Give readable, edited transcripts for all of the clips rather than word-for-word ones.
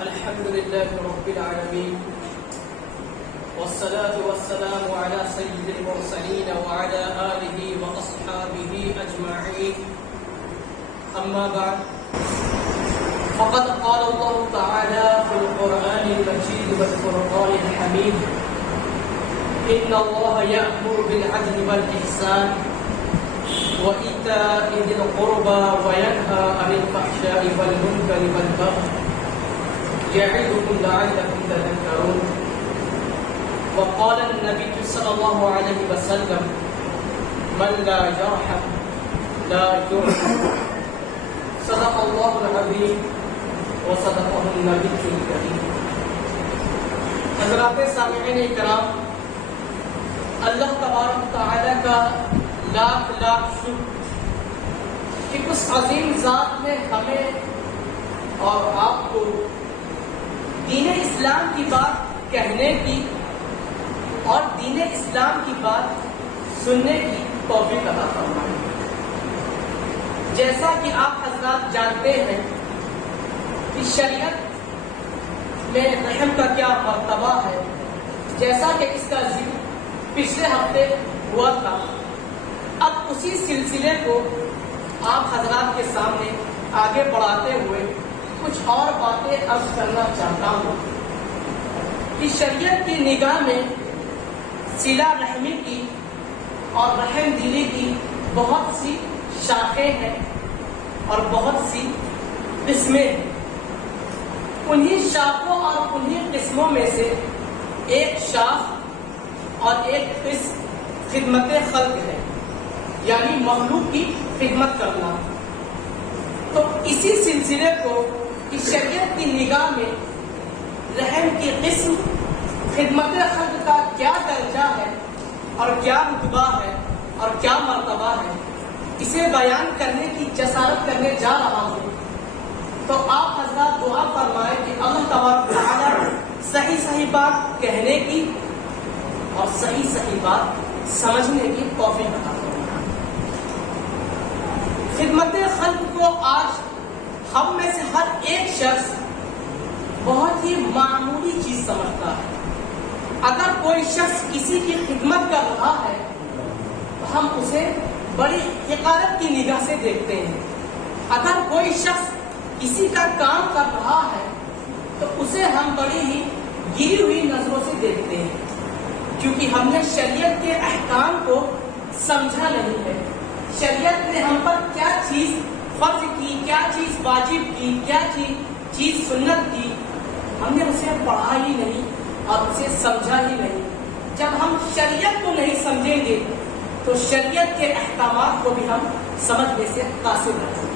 الحمد لله رب العالمين والصلاة والسلام على سيد المرسلين وعلى آله وأصحابه أجمعين أما بعد فقد قال الله تعالى في القرآن المجيد والفرقان الحميد إن الله يأمر بالعدل والإحسان وإيتاء ذي القربى وينهى عن الفحشاء والمنكر والبغي يعظكم لعلكم تذكرون وقال النبي صلى الله عليه وسلم من لا يرحم لا يرحم صدق الله العظيم وصدقه النبي الكريم. حضرات سامعین اکرام، اللہ تبارک تعالی کا لاکھ لاکھ شکر کہ اس عظیم ذات نے ہمیں اور آپ کو دین اسلام کی بات کہنے کی اور دین اسلام کی بات سننے کی توفیق عطا فرمائی. جیسا کہ آپ حضرات جانتے ہیں کہ شریعت میں رحم کا کیا مرتبہ ہے، جیسا کہ اس کا ذکر پچھلے ہفتے ہوا تھا. اب اسی سلسلے کو آپ حضرات کے سامنے آگے بڑھاتے ہوئے کچھ اور باتیں عرض کرنا چاہتا ہوں کہ شریعت کی نگاہ میں صلہ رحمی کی اور رحم دلی کی بہت سی شاخیں ہیں اور بہت سی قسمیں ہیں. انہی شاخوں اور انہی قسموں میں سے ایک شاخ اور ایک قسم خدمت خلق ہے، یعنی مخلوق کی خدمت کرنا. تو اسی سلسلے کو اس شریعت کی نگاہ میں رحم کی قسم خدمت خلق کا کیا درجہ ہے اور کیا رتبہ ہے اور کیا مرتبہ ہے، اسے بیان کرنے کی جسارت کرنے جا رہا ہوں. تو آپ حضرات دعا فرمائیں کہ اللہ تبارک تعالی صحیح صحیح بات کہنے کی اور صحیح صحیح بات سمجھنے کی توفیق عطا فرمائے. خدمت خلق کو آج ہم میں سے ہر ایک شخص بہت ہی معمولی چیز سمجھتا ہے. اگر کوئی شخص کسی کی خدمت کر رہا ہے تو ہم اسے بڑی حقارت کی نگاہ سے دیکھتے ہیں. اگر کوئی شخص کسی کا کام کر رہا ہے تو اسے ہم بڑی ہی گری ہوئی نظروں سے دیکھتے ہیں، کیونکہ ہم نے شریعت کے احکام کو سمجھا نہیں ہے. شریعت نے ہم پر کیا چیز فرض کی، کیا چیز واجب کی، کیا چیز سنت کی، ہم نے اسے پڑھا ہی نہیں اور اسے سمجھا ہی نہیں. جب ہم شریعت کو نہیں سمجھیں گے تو شریعت کے احکامات کو بھی ہم سمجھنے سے قاصر رہیں گے.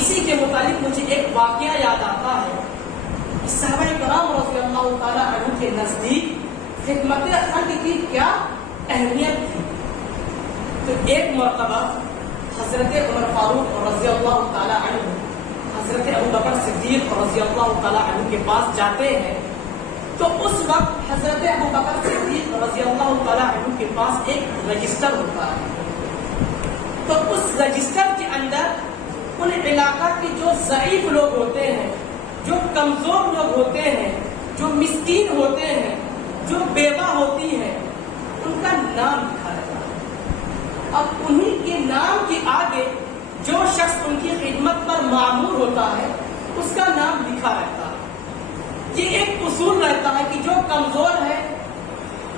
اسی کے متعلق مجھے ایک واقعہ یاد آتا ہے. صحابہ کرام رضی اللہ تعالی عنہ کے نزدیک خدمت خلق کی کیا اہمیت تھی. تو ایک مرتبہ حضرت عمر فاروق رضی اللہ تعالی عنہ حضرت ابو بکر صدیق رضی اللہ تعالی عنہ کے پاس جاتے ہیں. تو اس وقت حضرت ابو بکر صدیق رضی اللہ تعالی عنہ کے پاس ایک رجسٹر ہوتا ہے. تو اس رجسٹر کے اندر ان علاقہ کے جو ضعیف لوگ ہوتے ہیں، جو کمزور لوگ ہوتے ہیں، جو مسکین ہوتے ہیں، جو بیوہ ہوتی ہیں، ان کا نام لکھا رہتا ہے. اب انہی کے نام کے آگے جو شخص ان کی خدمت پر مامور ہوتا ہے اس کا نام لکھا رہتا ہے. یہ ایک اصول رہتا ہے کہ جو کمزور ہے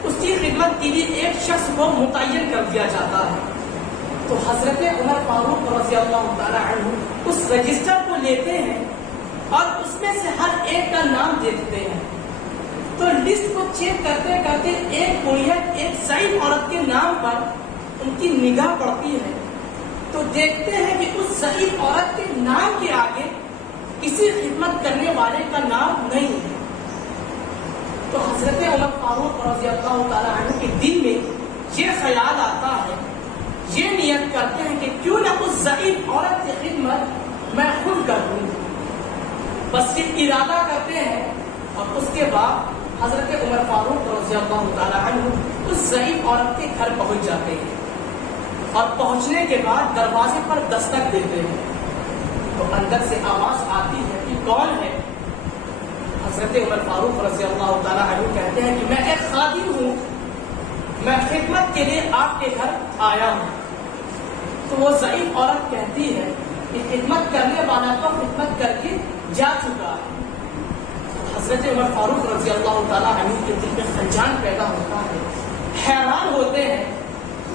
اس کی خدمت کے لیے ایک شخص کو متعین کر دیا جاتا ہے. تو حضرت عمر فاروق رضی اللہ تعالی عنہ اس رجسٹر کو لیتے ہیں اور اس میں سے ہر ایک کا نام دیتے ہیں. تو لسٹ کو چیک کرتے کرتے ایک بوڑھیا ایک ضعیف عورت کے نام پر ان کی نگاہ پڑتی ہے. تو دیکھتے ہیں کہ اس ضعیف عورت کے نام کے آگے کسی خدمت کرنے والے کا نام نہیں ہے. تو حضرت عمر فاروق رضی اللہ تعالی عنہ کے دل میں یہ خیال آتا ہے، یہ نیت کرتے ہیں کہ کیوں نہ اس ضعیف عورت کی خدمت میں خود کر دوں. بس یہ ارادہ کرتے ہیں اور اس کے بعد حضرت عمر فاروق رضی اللہ تعالی عنہ اس ضعیف عورت کے گھر پہنچ جاتے ہیں اور پہنچنے کے بعد دروازے پر دستک دیتے ہیں. تو اندر سے آواز آتی ہے کہ کون ہے؟ حضرت عمر فاروق رضی اللہ تعالیٰ عنہ کہتے ہیں کہ میں ایک خادم ہوں، میں خدمت کے لیے آپ کے گھر آیا ہوں۔ تو وہ ضعیف عورت کہتی ہے کہ خدمت کرنے والا تو خدمت کر کے جا چکا ہے۔ حضرت عمر فاروق رضی اللہ تعالیٰ عنہ کے دل میں خلجان پیدا ہوتا ہے، حیران ہوتے ہیں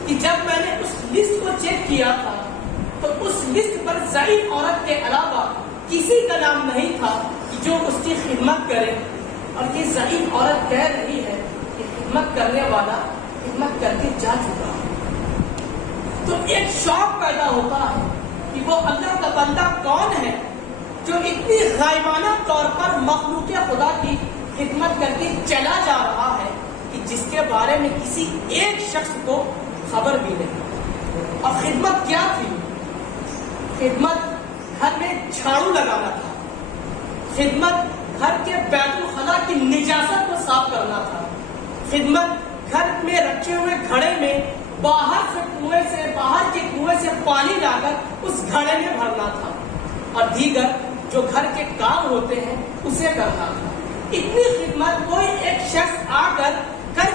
کہ جب میں نے اس لسٹ کو چیک کیا تھا تو اس لسٹ پر ضعیف عورت کے علاوہ کسی کا نام نہیں تھا کہ جو اس کی خدمت کرے، اور یہ ضعیف عورت کہہ رہی ہے کہ خدمت کرنے والا خدمت کر کے جا چکا ہے۔ تو ایک شوق پیدا ہوتا ہے کہ وہ اللہ کا بندہ کون ہے جو اتنی غائبانہ طور پر مخلوق خدا کی خدمت کر کے چلا جا رہا ہے کہ جس کے بارے میں کسی ایک شخص کو خبر بھی نہیں۔ اور خدمت کیا تھی؟ خدمت گھر میں جھاڑو لگانا تھا، خدمت گھر کے بیت الخلا کی نجاست کو صاف کرنا تھا، خدمت گھر میں رکھے ہوئے گھڑے میں باہر کے کنویں سے پانی لا کر اس گھڑے میں بھرنا تھا، اور دیگر جو گھر کے کام ہوتے ہیں اسے کرنا تھا۔ اتنی خدمت کوئی ایک شخص آ کر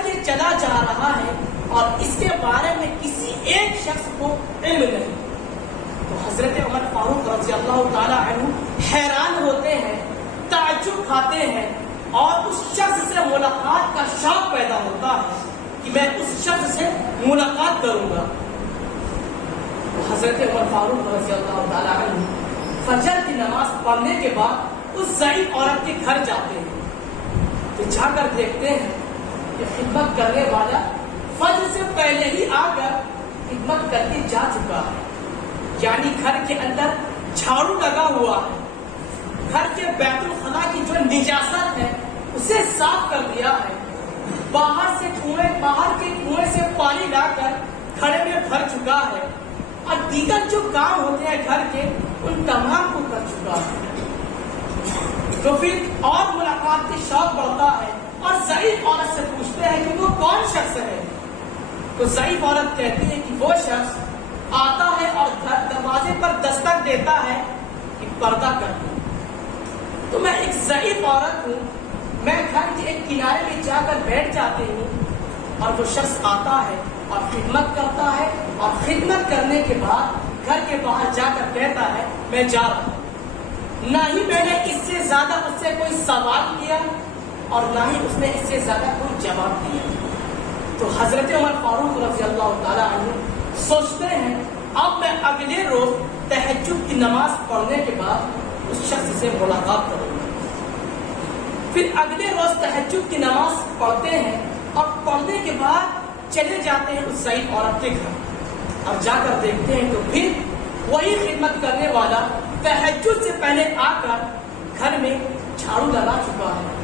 کے چلا جا رہا ہے اور اس کے بارے میں کسی ایک شخص کو علم نہیں۔ تو حضرت عمر فاروق رضی اللہ تعالی عنہ حیران ہوتے ہیں، تعجب کھاتے ہیں، اور اس شخص سے ملاقات کا شوق پیدا ہوتا ہے کہ میں اس شخص سے ملاقات کروں گا۔ حضرت عمر فاروق رضی اللہ تعالی عنہ فجر کی نماز پڑھنے کے بعد اس ضعیف عورت کے گھر جاتے ہیں، تو جا کر دیکھتے ہیں کہ خدمت کرنے والا فجر سے پہلے ہی آ کر خدمت کر کے جا چکا ہے، یعنی گھر کے اندر جھاڑو لگا ہوا ہے، گھر کے بیت الخلا کی جو نجاست ہے اسے صاف کر دیا ہے، باہر کے کنویں سے پانی لا کر گھڑے میں بھر چکا ہے، اور دیگر جو کام ہوتے ہیں گھر کے ان تمام کو کر چکا ہے۔ تو پھر اور ملاقات کے شوق بڑھتا ہے، اور ضعیف عورت سے پوچھتے ہیں کہ وہ کون شخص ہے؟ تو ضعیف عورت کہتی ہے کہ وہ شخص آتا ہے اور دروازے پر دستک دیتا ہے کہ پردہ کر دو۔ تو میں ایک ضعیف عورت ہوں، میں گھر کے ایک کنارے میں جا کر بیٹھ جاتی ہوں، اور وہ شخص آتا ہے اور خدمت کرتا ہے، اور خدمت کرنے کے بعد گھر کے باہر جا کر کہتا ہے میں جا رہا ہوں۔ نہ ہی میں نے اس سے زیادہ اس سے کوئی سوال کیا، اور نہ ہی اس نے اس سے زیادہ کوئی جواب دیا۔ تو حضرت عمر فاروق رضی اللہ تعالیٰ عنہ سوچتے ہیں اب میں اگلے روز تہجد کی نماز پڑھنے کے بعد اس شخص سے ملاقات کروں گا۔ پھر اگلے روز تہجد کی نماز پڑھتے ہیں، اور پڑھنے کے بعد چلے جاتے ہیں اس ضعیف عورت کے گھر، اور جا کر دیکھتے ہیں تو پھر وہی خدمت کرنے والا تہجد سے پہلے آ کر گھر میں جھاڑو لگا چکا ہے،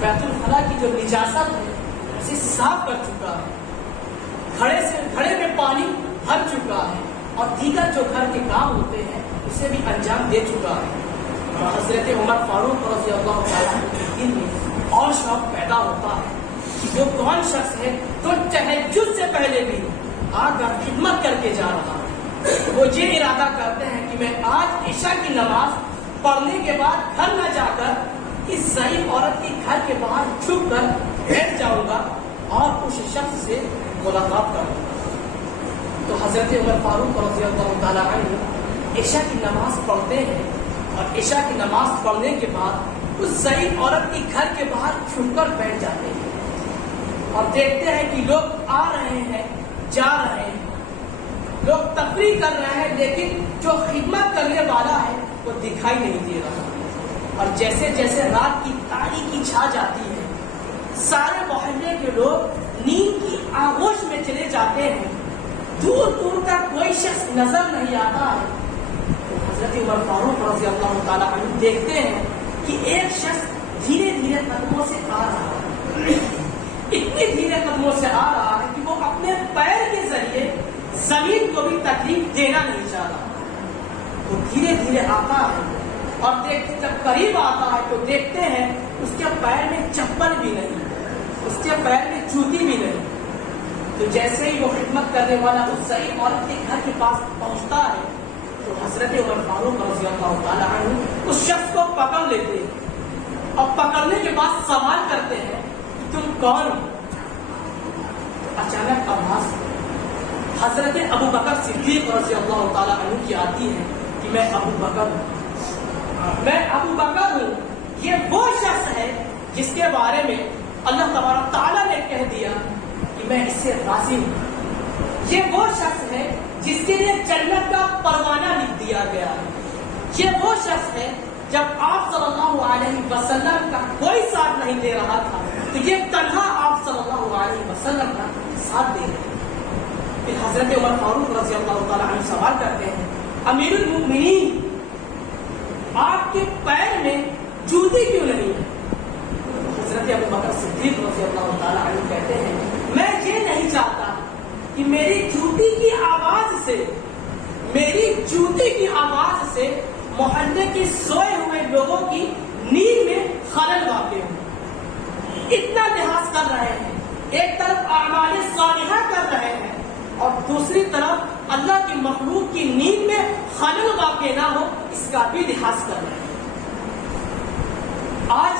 بیت الخلا کی جو نجاست ہے اسے صاف کر چکا ہے، گھڑے میں پانی بھر چکا ہے، اور دیگر جو گھر کے کام ہوتے ہیں اسے بھی انجام دے چکا ہے۔ اور حضرت عمر فاروق رضی اللہ تعالیٰ کے دل میں اور شوق پیدا ہوتا ہے کہ وہ کون شخص ہے جو تہجد سے پہلے بھی آ کر خدمت کر کے جا رہا ہے۔ وہ یہ ارادہ کرتے ہیں کہ میں آج عشاء کی نماز پڑھنے کے بعد گھر نہ جا کر اس ضعیف عورت کے گھر کے باہر چھپ کر بیٹھ جاؤں گا اور اس شخص سے ملاقات کروں گا۔ تو حضرت عمر فاروق رضی اللہ تعالیٰ عنہ عشاء کی نماز پڑھتے ہیں، اور عشاء کی نماز پڑھنے کے بعد اس ضعیف عورت کے گھر کے باہر چھپ کر بیٹھ جاتے ہیں، اور دیکھتے ہیں کہ لوگ آ رہے ہیں جا رہے ہیں، لوگ تفریح کر رہے ہیں، لیکن جو خدمت کرنے والا ہے وہ دکھائی نہیں دے رہا۔ اور جیسے جیسے رات کی تاریکی چھا جاتی ہے، سارے محلے کے لوگ نیند کی آغوش میں چلے جاتے ہیں، دور دور تک کوئی شخص نظر نہیں آتا ہے۔ تو حضرت عمر فاروق رضی اللہ تعالیٰ عنہ دیکھتے ہیں کہ ایک شخص دھیرے دھیرے قدموں سے آ رہا ہے، اتنی دھیرے قدموں سے آ رہا ہے کہ وہ اپنے پیر کے ذریعے زمین کو بھی تکلیف دینا نہیں چاہ رہا۔ وہ دھیرے دھیرے آتا ہے، اور جب قریب آتا ہے تو دیکھتے ہیں اس کے پیر میں چپل بھی نہیں، اس کے پیر میں جوتی بھی نہیں۔ تو جیسے ہی وہ خدمت کرنے والا اس ضعیف عورت کے گھر کے پاس پہنچتا ہے تو حضرت عمر فاروق رضی اللہ تعالیٰ عنہ اس شخص کو پکڑ لیتے ہیں اور پکڑنے کے بعد سوال کرتے ہیں کہ تم کون ہو؟ اچانک آواز حضرت ابو بکر صدیق رضی اللہ تعالیٰ عنہ کی آتی ہے کہ میں ابو بکر ہوں، میں ابو بکر ہوں۔ یہ وہ شخص ہے جس کے بارے میں اللہ تبارک تعالیٰ نے کہہ دیا کہ میں اس سے راضی ہوں۔ یہ وہ شخص ہے جس کے لیے جنت کا پروانہ لکھ دیا گیا ہے۔ یہ وہ شخص ہے جب آپ صلی اللہ علیہ وسلم کا کوئی ساتھ نہیں دے رہا تھا تو یہ تنہا آپ صلی اللہ علیہ وسلم کا ساتھ دے رہے ہیں۔ پھر حضرت عمر فاروق رضی اللہ تعالیٰ عنہ سوال کرتے ہیں امیر المؤمنین آپ کے پیر میں جوتی کیوں نہیں ہے؟ حضرت ابو بکر صدیق رضی اللہ تعالیٰ عنہ کہتے ہیں میں یہ نہیں چاہتا کہ میری جوتی کی آواز سے محلے کے سوئے ہوئے لوگوں کی نیند میں خلل واقع ہو۔ اتنا لحاظ کر رہے ہیں، ایک طرف اعمال صالحہ کر رہے ہیں اور دوسری طرف اللہ کی مخلوق کی نیند میں خلل واقع نہ ہو، اس کا بھی لحاظ کر رہے ہیں۔ آج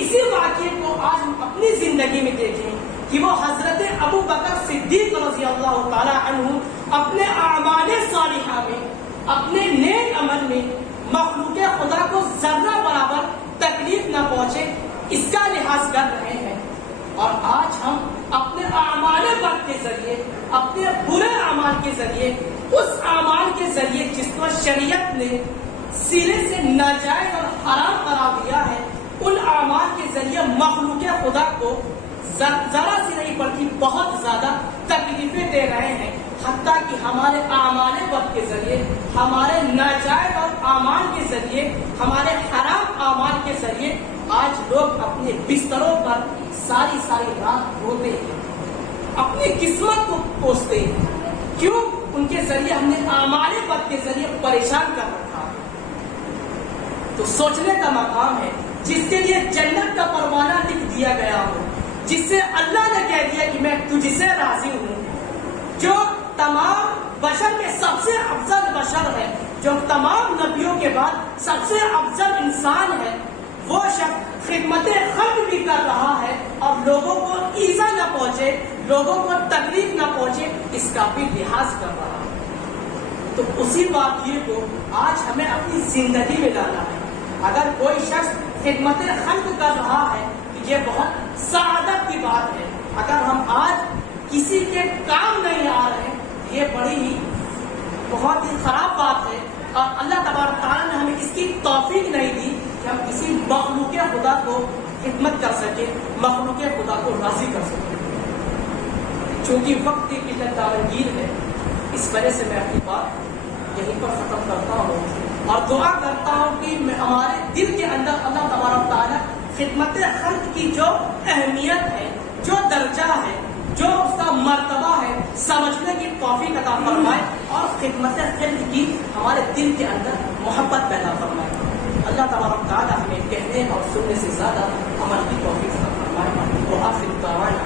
اسی واقعے کو آج ہم اپنی زندگی میں دیکھیں کہ وہ حضرت ابو بکر صدیق رضی اللہ تعالی عنہ اپنے اعمال صالحہ میں، اپنے نیک عمل میں مخلوق خدا کو ذرہ برابر تکلیف نہ پہنچے، اس کا لحاظ کر رہے ہیں۔ اور آج ہم اپنے اعمال بد کے ذریعے، اپنے برے اعمال کے ذریعے، اس اعمال کے ذریعے جس کو شریعت نے سرے سے ناجائز اور حرام قرار دیا ہے، ان اعمال کے ذریعے مخلوق خدا کو ذرا سی نہیں بلکہ بہت زیادہ تکلیفیں دے رہے ہیں، حتیٰ کہ ہمارے اعمال بد کے ذریعے، ہمارے ناجائز اور اعمال کے ذریعے، ہمارے حرام اعمال کے ذریعے آج لوگ اپنے بستروں پر ساری رات روتے ہیں، اپنی قسمت کو کوستے ہیں۔ کیوں؟ ان کے ذریعے ہم نے اعمال بد کے ذریعے پریشان کر رکھا ہے۔ تو سوچنے کا مقام ہے جس کے لیے جنت کا پروانہ لکھ دیا گیا ہو، جس سے اللہ نے کہہ دیا کہ میں تجھ سے راضی ہوں، جو تمام بشر میں سب سے افضل بشر ہے، جو تمام نبیوں کے بعد سب سے افضل انسان ہے، وہ شخص خدمت خلق بھی کر رہا ہے اور لوگوں کو ایذا نہ پہنچے، لوگوں کو تکلیف نہ پہنچے، اس کا بھی لحاظ کر رہا ہے۔ تو اسی واقعے کو آج ہمیں اپنی زندگی میں لانا ہے۔ اگر کوئی شخص خدمت خلق کر رہا ہے تو یہ بہت سعادت کی بات ہے۔ اگر ہم آج کسی کے کام نہیں آ رہے، یہ بڑی ہی بہت ہی خراب بات ہے، اور اللہ تبارک تعالیٰ نے ہمیں اس کی توفیق نہیں دی کہ ہم کسی مخلوق خدا کو خدمت کر سکیں، مخلوق خدا کو راضی کر سکیں۔ چونکہ وقت کی قلت دارنگیر ہے، اس وجہ سے میں اپنی بات یہیں پر ختم کرتا ہوں اور دعا کرتا ہوں کہ ہمارے دل کے اندر اللہ تبارک تعالیٰ خدمت خلق کی جو اہمیت ہے، جو درجہ ہے، جو اس کا مرتبہ ہے، سمجھنے کی توفیق عطا فرمائے اور خدمت خلق کی ہمارے دل کے اندر محبت پیدا فرمائے۔ اللہ تبارک تعالیٰ ہمیں کہنے اور سننے سے زیادہ عمل کی توفیق عطا فرمائے۔ وآخر دعوانا